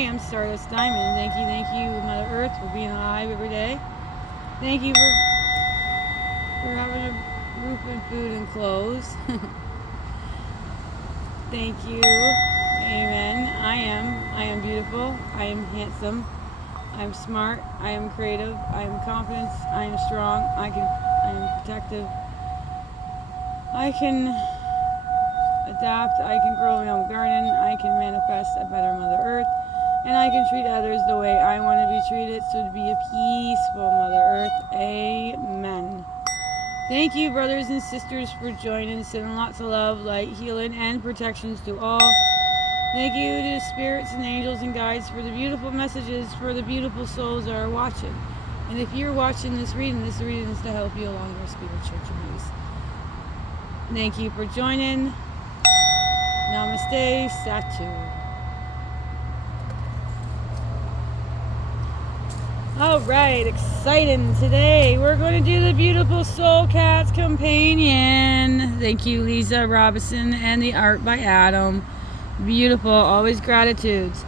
am Stardust Diamond. Thank you, Mother Earth, for being alive every day. Thank you for having a roof and food and clothes. Thank you. Amen. I am beautiful. I am handsome. I am smart. I am creative. I am confident. I am strong. I am protective. I can adapt. I can grow my own garden. I can manifest a better Mother Earth. And I can treat others the way I want to be treated. So to be a peaceful Mother Earth. Amen. Thank you, brothers and sisters, for joining. Sending lots of love, light, healing, and protections to all. Thank you to the spirits and angels and guides for the beautiful messages for the beautiful souls that are watching. And if you're watching this reading is to help you along your spiritual journeys. Thank you for joining. Namaste, Satu. Alright, exciting. Today we're going to do the beautiful Soul Cat's Companion. Thank you, Lisa Robinson, and the art by Adam. Beautiful, always gratitudes.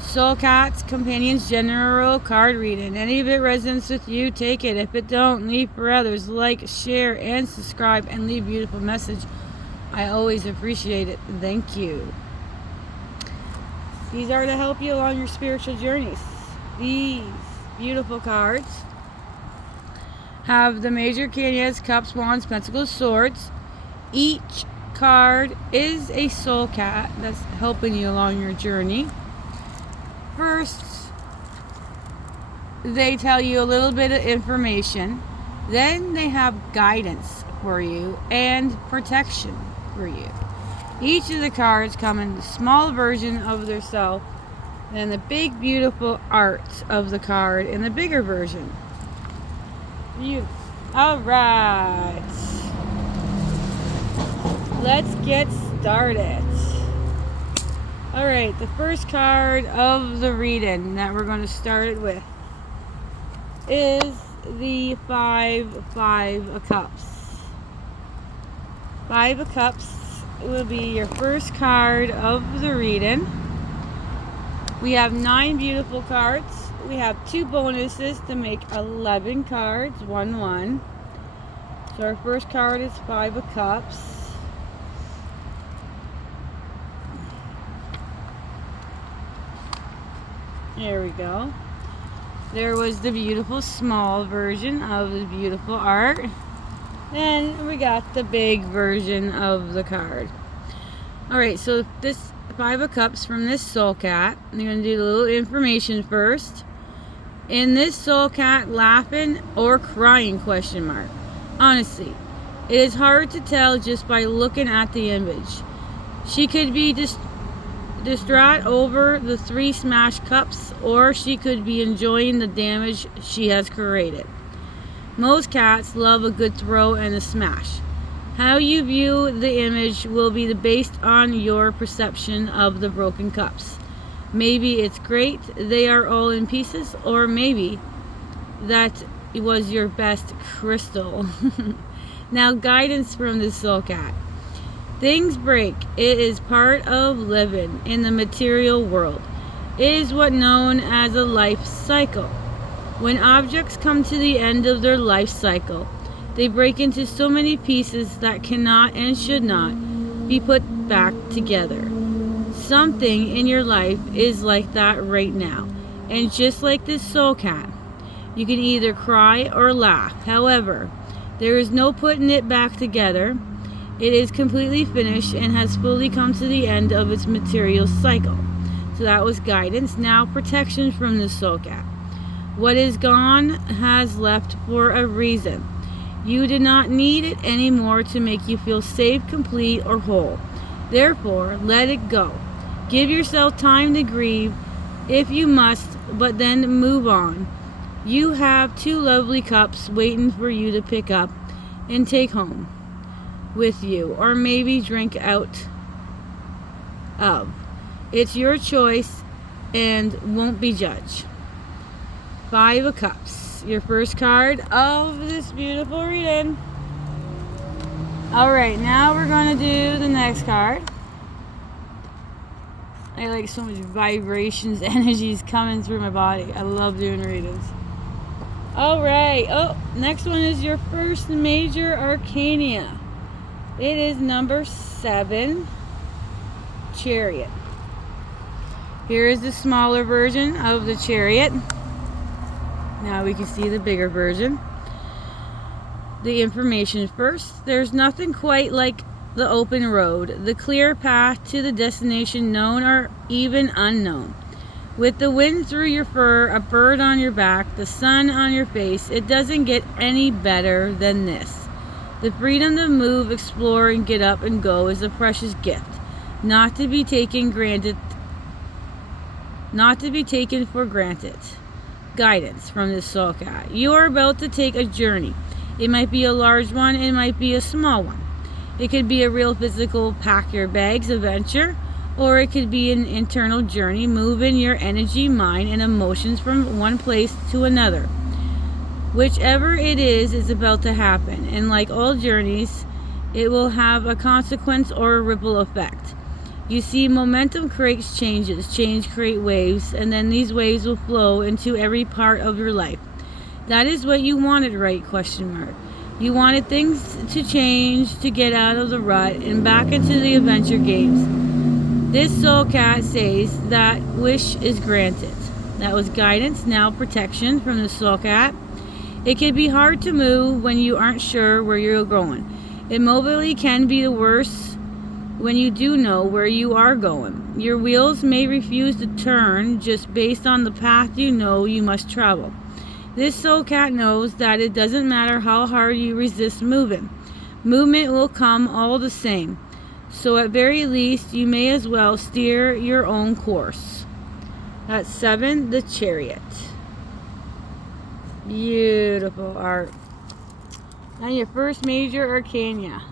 Soul Cat's Companion's general card reading. Any of it resonates with you, take it. If it don't, leave for others. Like, share, and subscribe, and leave a beautiful message. I always appreciate it. Thank you. These are to help you along your spiritual journeys. These beautiful cards have the major arcana, cups, wands, pentacles, swords. Each card is a soul cat that's helping you along your journey. First, they tell you a little bit of information. Then they have guidance for you and protection for you. Each of the cards come in a small version of their self, and the big beautiful art of the card in the bigger version. Beautiful. Alright. Let's get started. Alright, the first card of the reading that we're going to start it with is the Five of Cups. Five of Cups will be your first card of the reading. We have 9 beautiful cards. We have 2 bonuses to make 11 cards. 1, 1. So our first card is 5 of Cups. There we go. There was the beautiful small version of the beautiful art. Then we got the big version of the card. Alright, so this 5 of Cups from this soul cat. I'm going to do the little information first. In this soul cat, laughing or crying question mark. Honestly, it is hard to tell just by looking at the image. She could be distraught over the 3 smashed cups, or she could be enjoying the damage she has created. Most cats love a good throw and a smash. How you view the image will be based on your perception of the broken cups. Maybe it's great, they are all in pieces, or maybe that was your best crystal. Now, guidance from the soul cat. Things break. It is part of living in the material world. It is what's known as a life cycle. When objects come to the end of their life cycle, they break into so many pieces that cannot and should not be put back together. Something in your life is like that right now. And just like this soul cat, you can either cry or laugh. However, there is no putting it back together. It is completely finished and has fully come to the end of its material cycle. So that was guidance. Now protection from the soul cat. What is gone has left for a reason. You do not need it anymore to make you feel safe, complete, or whole. Therefore, let it go. Give yourself time to grieve if you must, but then move on. You have 2 lovely cups waiting for you to pick up and take home with you, or maybe drink out of. It's your choice and won't be judged. 5 of Cups, your first card of this beautiful reading. Alright, now we're going to do the next card. I like so much vibrations, energies coming through my body. I love doing readings. Alright, next one is your first major arcana. It is number 7, Chariot. Here is the smaller version of the Chariot. Now we can see the bigger version. The information first. There's nothing quite like the open road, the clear path to the destination, known or even unknown. With the wind through your fur, a bird on your back, the sun on your face, it doesn't get any better than this. The freedom to move, explore, and get up and go is a precious gift, not to be taken for granted. Guidance from the Soul Cat. You are about to take a journey. It might be a large one, it might be a small one. It could be a real physical pack your bags adventure, or it could be an internal journey, moving your energy, mind, and emotions from one place to another. Whichever it is about to happen, and like all journeys, it will have a consequence or a ripple effect. You see, momentum creates changes, change create waves, and then these waves will flow into every part of your life. That is what you wanted, right? You wanted things to change, to get out of the rut and back into the adventure games. This Soul Cat says that wish is granted. That was guidance, now protection from the Soul Cat. It can be hard to move when you aren't sure where you're going. Immobility can be the worst when you do know where you are going. Your wheels may refuse to turn just based on the path you know you must travel. This Soul Cat knows that it doesn't matter how hard you resist moving. Movement will come all the same. So at very least, you may as well steer your own course. That's 7, the Chariot. Beautiful art. And your first major arcana.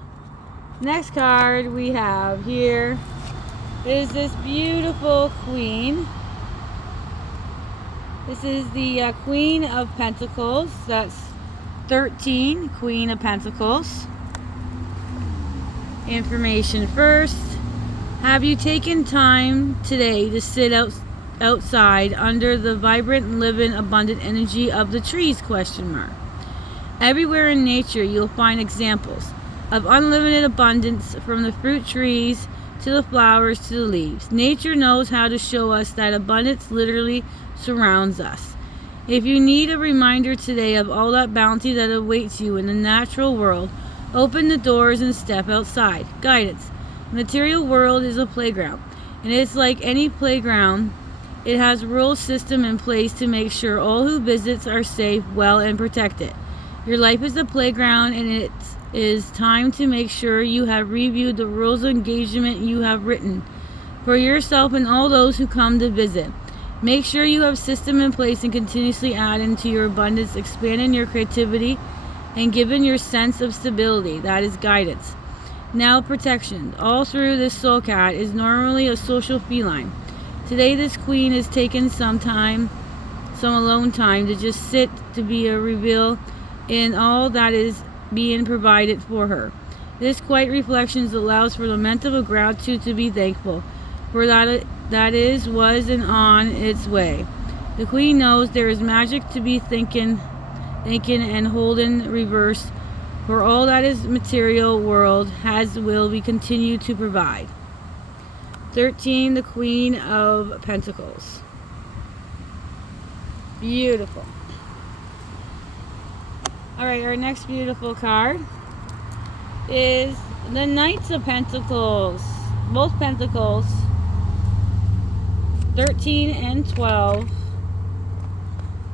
Next card we have here is this beautiful Queen. This is the Queen of Pentacles. That's 13, Queen of Pentacles. Information first. Have you taken time today to sit outside under the vibrant, living, abundant energy of the trees? Everywhere in nature you'll find examples of unlimited abundance, from the fruit trees to the flowers to the leaves. Nature knows how to show us that abundance literally surrounds us. If you need a reminder today of all that bounty that awaits you in the natural world, open the doors and step outside. Guidance. The material world is a playground, and it's like any playground. It has a rule system in place to make sure all who visits are safe, well, and protected. Your life is a playground, and it is time to make sure you have reviewed the rules of engagement you have written for yourself and all those who come to visit. Make sure you have system in place and continuously adding to your abundance, expanding your creativity, and given your sense of stability. That is guidance. Now protection. All through this Soul Cat is normally a social feline. Today this Queen is taking some alone time to just sit, to be a reveal in all that is being provided for her. This quiet reflections allows for the momentum of gratitude, to be thankful for that is, was, and on its way. The Queen knows there is magic to be thinking and holding reverse for all that is material world will be continued to provide. 13, the Queen of Pentacles. Beautiful. Alright, our next beautiful card is the Knights of Pentacles. Both Pentacles, 13 and 12.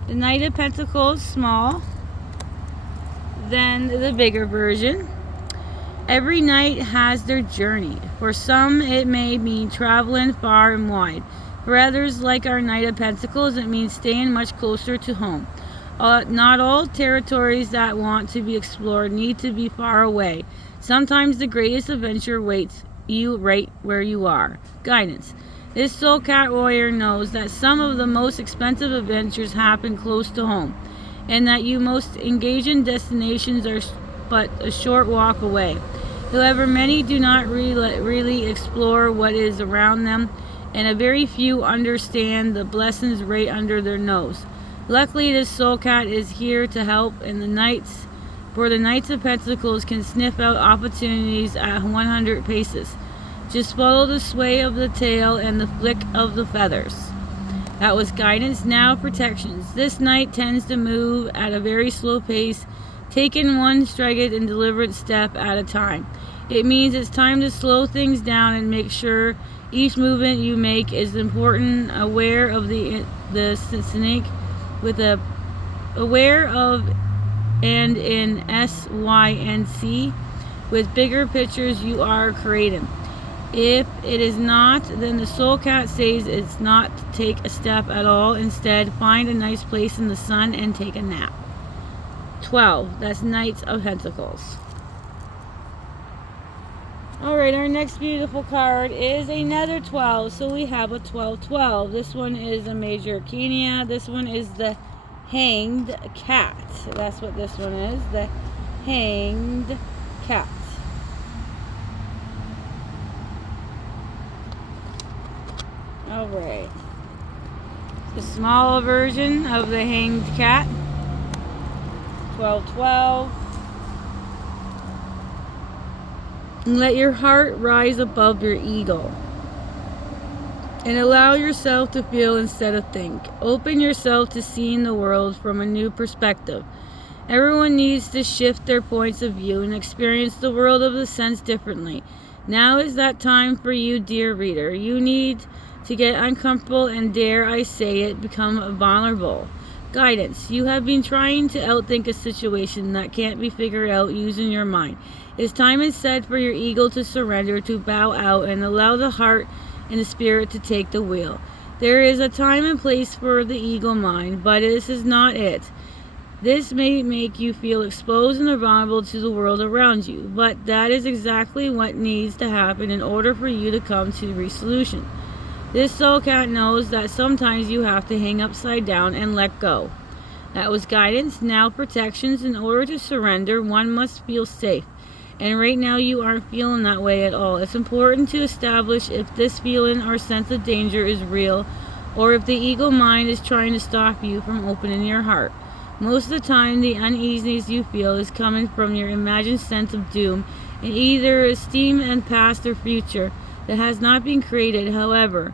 The Knight of Pentacles, small, then the bigger version. Every knight has their journey. For some, it may mean traveling far and wide. For others, like our Knight of Pentacles, it means staying much closer to home. Not all territories that want to be explored need to be far away. Sometimes the greatest adventure waits you right where you are. Guidance. This Soul Cat warrior knows that some of the most expensive adventures happen close to home, and that you most engaging destinations are but a short walk away. However, many do not really explore what is around them and a very few understand the blessings right under their nose. Luckily, this soul cat is here to help, and the Knights of Pentacles can sniff out opportunities at 100 paces. Just follow the sway of the tail and the flick of the feathers. That was guidance. Now protections. This Knight tends to move at a very slow pace, taking one strident and deliberate step at a time. It means it's time to slow things down and make sure each movement you make is important. Aware of the snake with a aware of and in SYNC with bigger pictures you are creating. If it is not, then the soul cat says it's not to take a step at all. Instead, find a nice place in the sun and take a nap. 12. That's Knights of Pentacles. Alright, our next beautiful card is another 12. So we have a 12-12. This one is a major arcana. This one is the Hanged Cat. That's what this one is. The Hanged Cat. Alright. The smaller version of the Hanged Cat. 12-12. Let your heart rise above your ego. And allow yourself to feel instead of think. Open yourself to seeing the world from a new perspective. Everyone needs to shift their points of view and experience the world of the sense differently. Now is that time for you, dear reader. You need to get uncomfortable and, dare I say it, become vulnerable. Guidance. You have been trying to outthink a situation that can't be figured out using your mind. It's time instead for your ego to surrender, to bow out, and allow the heart and the spirit to take the wheel. There is a time and place for the ego mind, but this is not it. This may make you feel exposed and vulnerable to the world around you, but that is exactly what needs to happen in order for you to come to resolution. This soul cat knows that sometimes you have to hang upside down and let go. That was guidance. Now protections. In order to surrender, one must feel safe. And right now you aren't feeling that way at all. It's important to establish if this feeling or sense of danger is real, or if the ego mind is trying to stop you from opening your heart. Most of the time, the uneasiness you feel is coming from your imagined sense of doom, and either esteem and past or future that has not been created. However,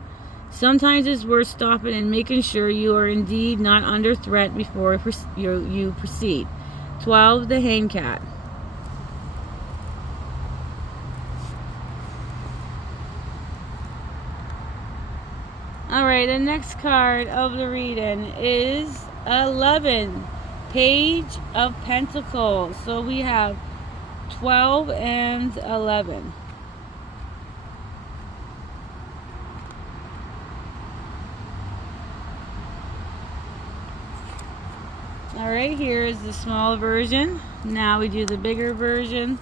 sometimes it's worth stopping and making sure you are indeed not under threat before you proceed. 12. The Hanged Cat. Alright, the next card of the reading is 11. Page of Pentacles. So we have 12 and 11. Alright, here is the small version. Now we do the bigger version.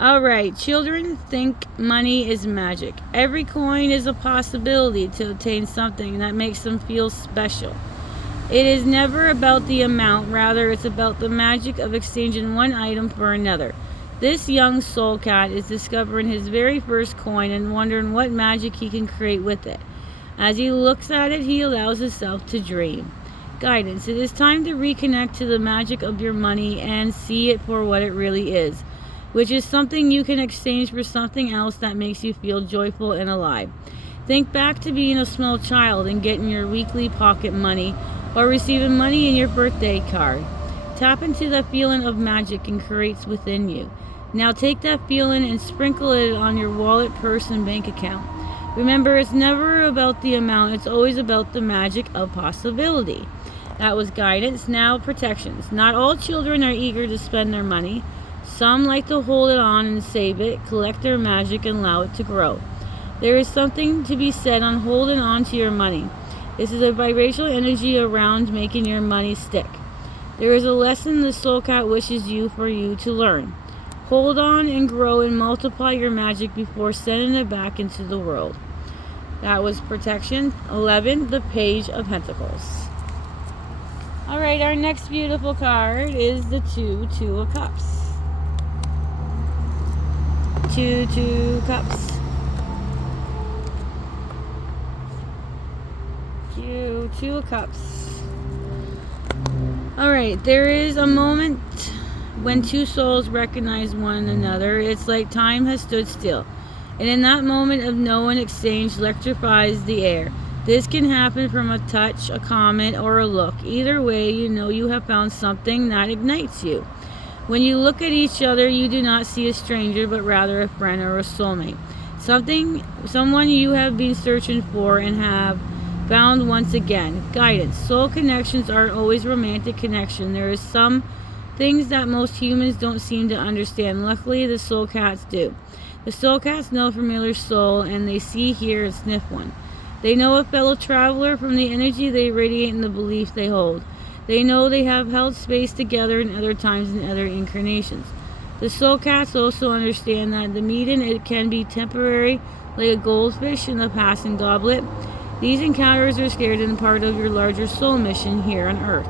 Alright, children think money is magic. Every coin is a possibility to obtain something that makes them feel special. It is never about the amount, rather it's about the magic of exchanging one item for another. This young soul cat is discovering his very first coin and wondering what magic he can create with it. As he looks at it, he allows himself to dream. Guidance. It is time to reconnect to the magic of your money and see it for what it really is, which is something you can exchange for something else that makes you feel joyful and alive. Think back to being a small child and getting your weekly pocket money or receiving money in your birthday card. Tap into that feeling of magic and creates within you. Now take that feeling and sprinkle it on your wallet, purse, and bank account. Remember, it's never about the amount, it's always about the magic of possibility. That was guidance. Now protections. Not all children are eager to spend their money. Some like to hold it on and save it, collect their magic, and allow it to grow. There is something to be said on holding on to your money. This is a vibrational energy around making your money stick. There is a lesson the soul cat wishes for you to learn. Hold on and grow and multiply your magic before sending it back into the world. That was protection. 11. The Page of Pentacles. Alright, our next beautiful card is the Two of Cups. Two Cups. you. Two of Cups. Alright, there is a moment when two souls recognize one another. It's like time has stood still. And in that moment of known exchange electrifies the air. This can happen from a touch, a comment, or a look. Either way, you know you have found something that ignites you. When you look at each other, you do not see a stranger, but rather a friend or a soulmate. Someone you have been searching for and have found once again. Guidance. Soul connections aren't always romantic connection. There is some things that most humans don't seem to understand. Luckily, the soul cats do. The soul cats know a familiar soul, and they see, hear, and sniff one. They know a fellow traveler from the energy they radiate and the belief they hold. They know they have held space together in other times and other incarnations. The soul cats also understand that the meeting, it can be temporary, like a goldfish in a passing goblet. These encounters are scared and part of your larger soul mission here on Earth.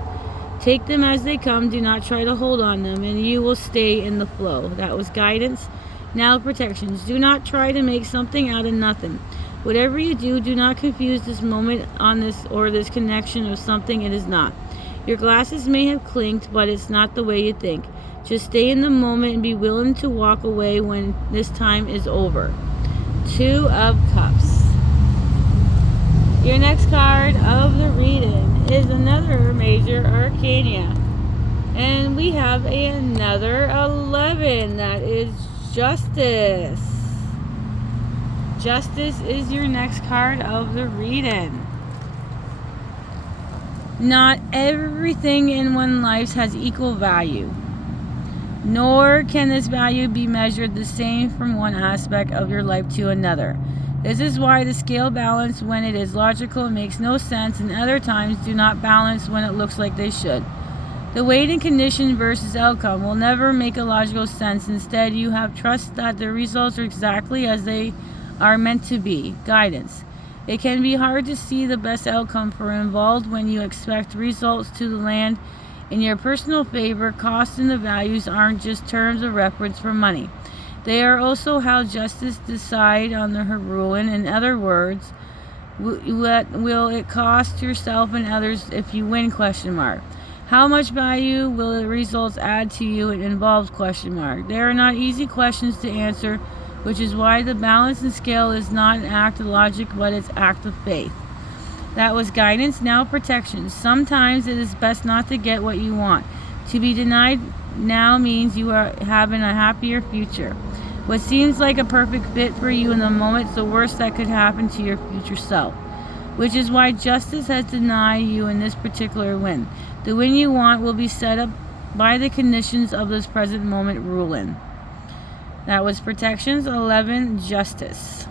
Take them as they come. Do not try to hold on them, and you will stay in the flow. That was guidance. Now protections. Do not try to make something out of nothing. Whatever you do, do not confuse this moment on this or this connection of something it is not. Your glasses may have clinked, but it's not the way you think. Just stay in the moment and be willing to walk away when this time is over. Two of Cups. Your next card of the reading is another major arcana. And we have another 11. That is Justice. Justice is your next card of the reading. Not everything in one's life has equal value, nor can this value be measured the same from one aspect of your life to another. This is why the scale balance when it is logical makes no sense, and other times do not balance when it looks like they should. The weight and condition versus outcome will never make a logical sense. Instead, you have trust that the results are exactly as they are meant to be. Guidance. It can be hard to see the best outcome for involved when you expect results to land in your personal favor. Costs and the values aren't just terms of reference for money. They are also how justice decide on her ruling. In other words, what will it cost yourself and others if you win? ? How much value will the results add to you? It involves ? They are not easy questions to answer, which is why the balance and scale is not an act of logic, but it's act of faith. That was guidance. Now protection. Sometimes it is best not to get what you want. To be denied now means you are having a happier future. What seems like a perfect fit for you in the moment is the worst that could happen to your future self, which is why justice has denied you in this particular win. The win you want will be set up by the conditions of this present moment ruling. That was protections. 11, Justice.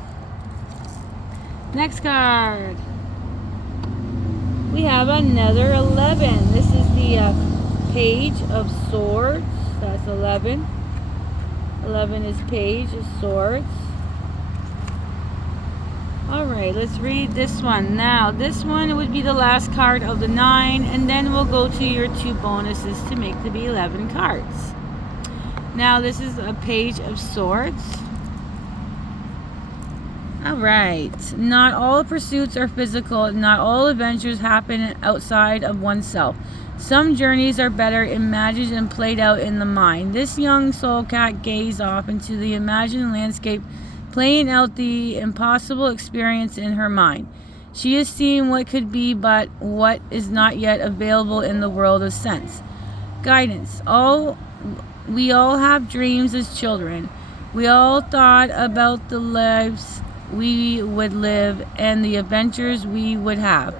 Next card. We have another 11. This is the Page of Swords. That's 11. 11 is Page of Swords. Alright, let's read this one. Now, this one would be the last card of the 9, and then we'll go to your 2 bonuses to make the 11 cards. Now, this is a Page of Swords. Alright. Not all pursuits are physical. Not all adventures happen outside of oneself. Some journeys are better imagined and played out in the mind. This young soul cat gazed off into the imagined landscape, playing out the impossible experience in her mind. She is seeing what could be, but what is not yet available in the world of sense. Guidance. We all have dreams as children. We all thought about the lives we would live and the adventures we would have.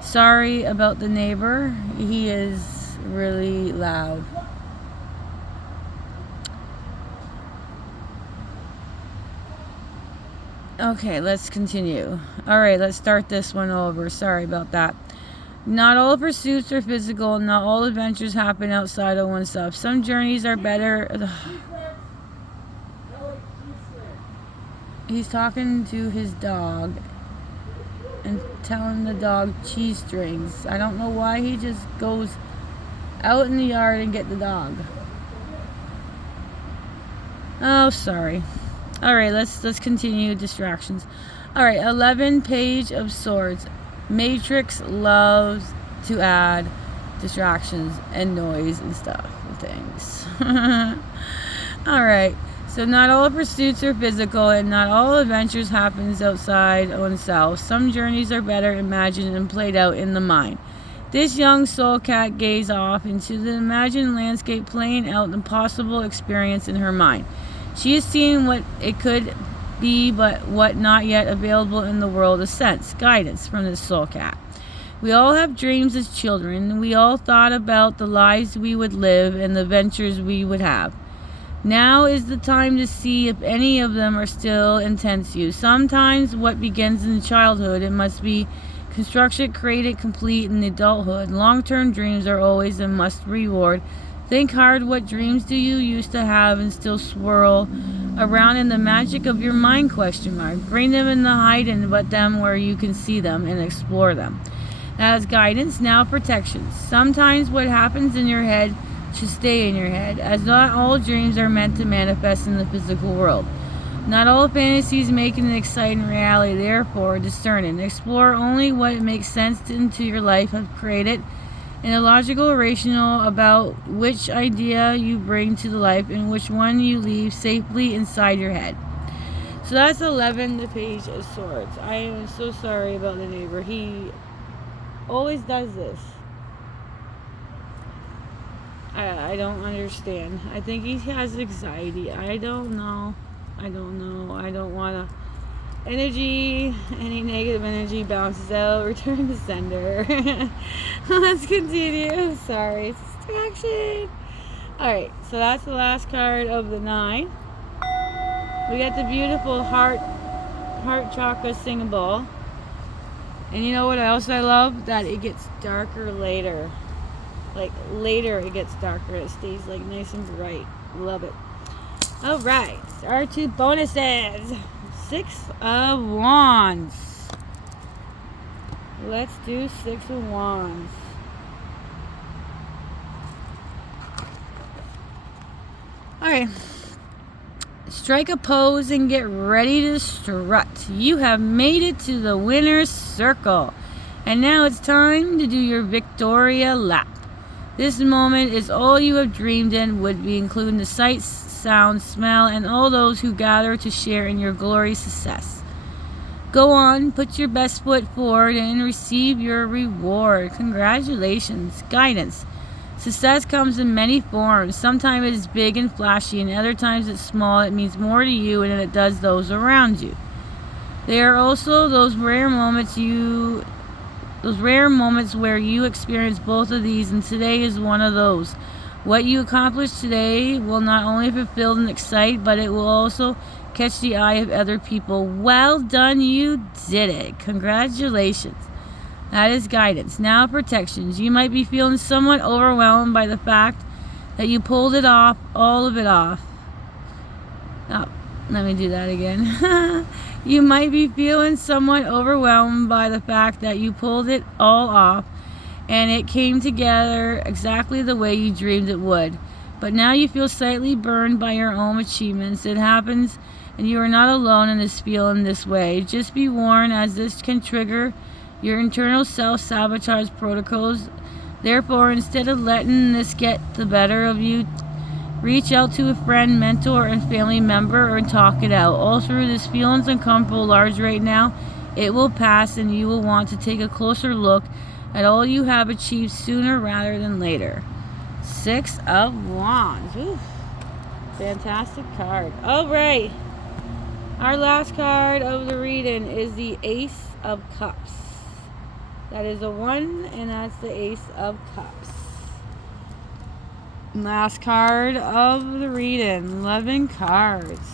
Sorry about the neighbor. He is really loud. Okay, let's continue. Alright, let's start this one over. Sorry about that. Not all pursuits are physical. Not all adventures happen outside of oneself. Some journeys are better. He's talking to his dog and telling the dog cheese strings. I don't know why he just goes out in the yard and get the dog. Oh, sorry. Alright, let's continue distractions. Alright, 11, Page of Swords. Matrix loves to add distractions and noise and stuff and things. Alright, so not all pursuits are physical and not all adventures happens outside oneself. Some journeys are better imagined and played out in the mind. This young soul cat gazed off into the imagined landscape, playing out the possible experience in her mind. She is seeing what it could be, but what not yet available in the world of sense. Guidance from this soul cat. We all have dreams as children. We all thought about the lives we would live and the ventures we would have. Now is the time to see if any of them are still intense to you. Sometimes what begins in childhood, it must be constructed, created, complete in adulthood. Long-term dreams are always a must reward. Think hard, what dreams do you used to have and still swirl around in the magic of your mind, ? Bring them in the hidden, but them where you can see them and explore them. As guidance, now protection. Sometimes what happens in your head should stay in your head, as not all dreams are meant to manifest in the physical world. Not all fantasies make an exciting reality, therefore discern and explore only what makes sense into your life have created, and a logical rational about which idea you bring to the life and which one you leave safely inside your head. So that's 11, the Page of Swords. I am so sorry about the neighbor. He always does this. I don't understand. I think he has anxiety. I don't know. I don't want to. Any negative energy bounces out. Return to sender. Let's continue. Sorry, it's a distraction. Alright, so that's the last card of the 9. We got the beautiful heart chakra symbol. And you know what else I love? That it gets darker later. Like later it gets darker. It stays like nice and bright. Love it. Alright, our 2 bonuses. 6 of Wands. Let's do 6 of Wands. Alright. Strike a pose and get ready to strut. You have made it to the winner's circle. And now it's time to do your Victoria lap. This moment is all you have dreamed in would be, including the sights, sound, smell, and all those who gather to share in your glorious success. Go on, put your best foot forward and receive your reward. Congratulations. Guidance. Success comes in many forms. Sometimes it is big and flashy, and other times it's small. It means more to you than it does those around you. There are also those rare moments where you experience both of these, and today is one of those. What you accomplish today will not only fulfill and excite, but it will also catch the eye of other people. Well done, you did it. Congratulations. That is guidance. Now protections. You might be feeling somewhat overwhelmed by the fact that you pulled it off, all of it off. Oh, let me do that again. You might be feeling somewhat overwhelmed by the fact that you pulled it all off and it came together exactly the way you dreamed it would. But now you feel slightly burned by your own achievements. It happens, and you are not alone in this feeling this way. Just be warned, as this can trigger your internal self-sabotage protocols. Therefore, instead of letting this get the better of you, reach out to a friend, mentor, and family member and talk it out. Also, this feeling's uncomfortable large right now. It will pass, and you will want to take a closer look at all you have achieved sooner rather than later. 6 of Wands. Ooh, fantastic card. All right. Our last card of the reading is the Ace of Cups. That is a 1, and that's the Ace of Cups. Last card of the reading. 11 cards.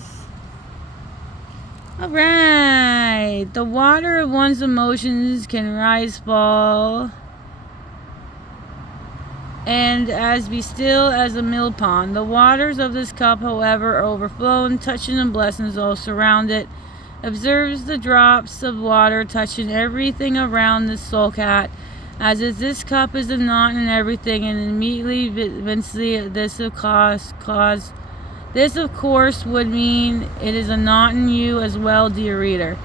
Alright. The water of one's emotions can rise, fall, and as be still as a mill pond. The waters of this cup, however, are overflowing, touching and blessings all surround it. Observes the drops of water touching everything around the soul cat, as if this cup is a knot in everything, and immediately this of course would mean it is a knot in you as well, dear reader.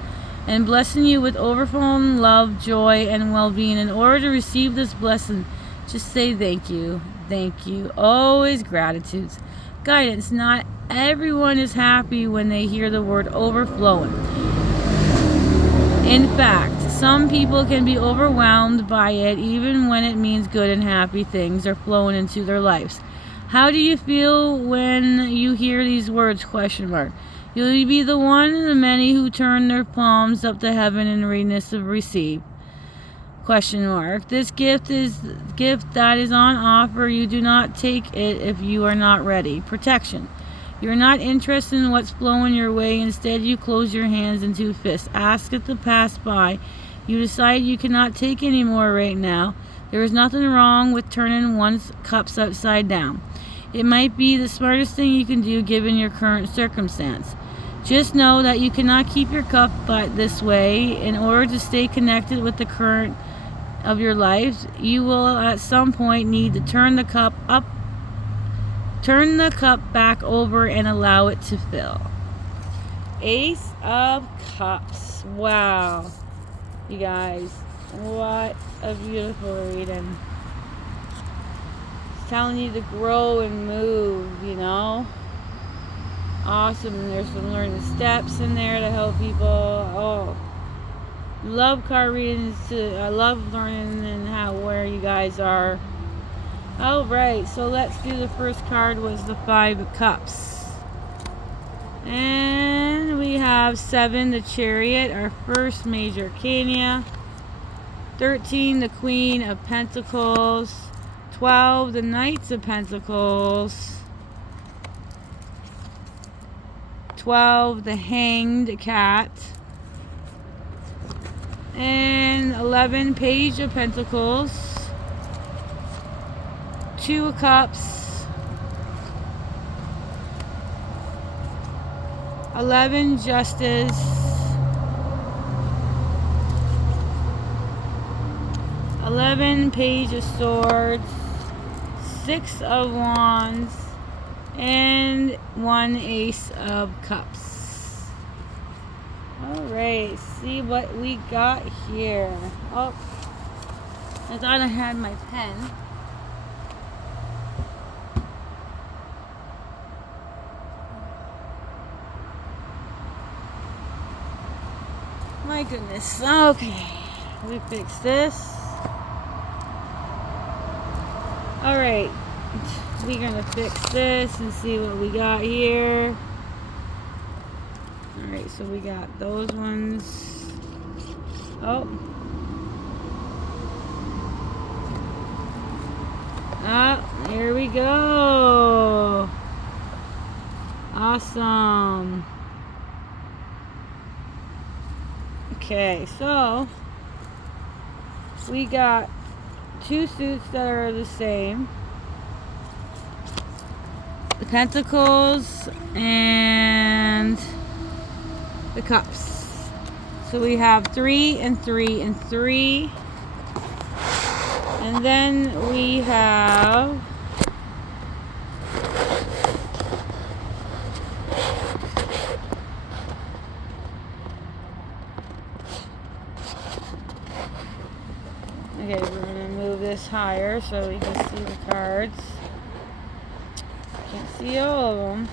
and blessing you with overflowing love, joy, and well-being. In order to receive this blessing, just say thank you. Thank you. Always gratitudes. Guidance. Not everyone is happy when they hear the word overflowing. In fact, some people can be overwhelmed by it even when it means good and happy things are flowing into their lives. How do you feel when you hear these words? Question mark. You'll be the one of the many who turn their palms up to heaven in readiness of receive. Question mark. This gift that is on offer. You do not take it if you are not ready. Protection. You're not interested in what's flowing your way. Instead, you close your hands into fists. Ask it to pass by. You decide you cannot take any more right now. There is nothing wrong with turning one's cups upside down. It might be the smartest thing you can do given your current circumstance. Just know that you cannot keep your cup this way. In order to stay connected with the current of your life, you will at some point need to turn the cup back over and allow it to fill. Ace of Cups. Wow. You guys, what a beautiful reading. It's telling you to grow and move, you know. Awesome. And there's some learning steps in there to help people. Oh, love card readings too. I love learning and where you guys are. All right, so let's do the first card. Was the Five of Cups, and we have 7, the Chariot, our first major arcana. 13, the Queen of Pentacles. 12, the Knights of Pentacles. 12, the Hanged Cat. And 11, Page of Pentacles. 2 of Cups. 11, Justice. 11, Page of Swords. 6 of Wands. And 1 Ace of Cups. Alright, see what we got here. Oh, I thought I had my pen. My goodness. Okay, we fixed this. Alright, we're gonna fix this and see what we got here. Alright, so we got those ones. Oh. Here we go. Awesome. Okay, so we got 2 suits that are the same. The Pentacles and the Cups. So we have 3 and 3 and 3. And then we have okay, we're going to move this higher so we can see the cards. Can't see all of them.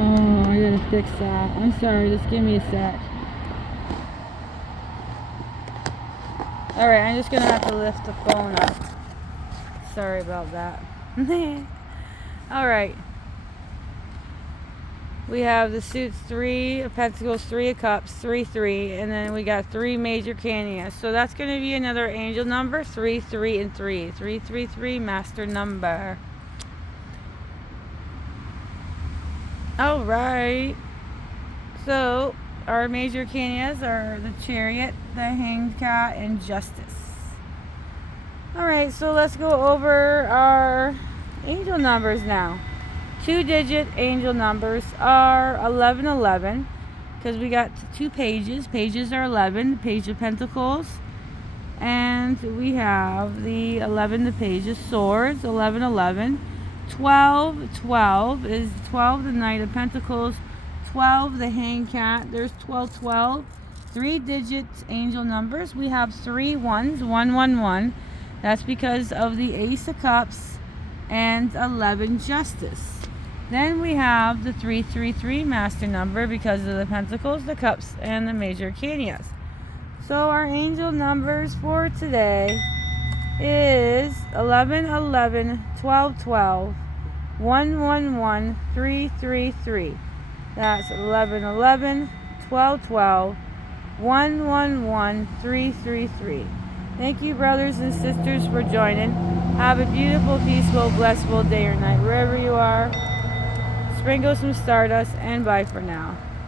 Oh, I gotta fix that. I'm sorry, just give me a sec. Alright, I'm just gonna have to lift the phone up. Sorry about that. Alright. We have the suits 3 of Pentacles, 3 of Cups, 3, 3, and then we got 3 major arcana. So that's going to be another angel number, 3, 3, and 3. 3, 3, 3, master number. Alright. So, our major arcanas are the Chariot, the Hanged Cat, and Justice. Alright, so let's go over our angel numbers now. 2-digit angel numbers are 1111 because we got 2 pages. Pages are 11, the Page of Pentacles, and we have the 11, the Page of Swords, 1111. 12, 12 is 12, the Knight of Pentacles. 12, the Hanged Cat. There's 12, 12. 3 digits angel numbers. We have 3 ones, 1, 1, 1. That's because of the Ace of Cups and 11, Justice. Then we have the 333 master number because of the Pentacles, the Cups, and the Major Arcanas. So our angel numbers for today is 11, 11, 12, 12, 1, 1, 1, 3, 3, 3. That's 11, 11, 12, 12, 1, 1, 1, 3, 3, 3. Thank you, brothers and sisters, for joining. Have a beautiful, peaceful, blessed day or night, wherever you are. Sprinkle some stardust, and bye for now.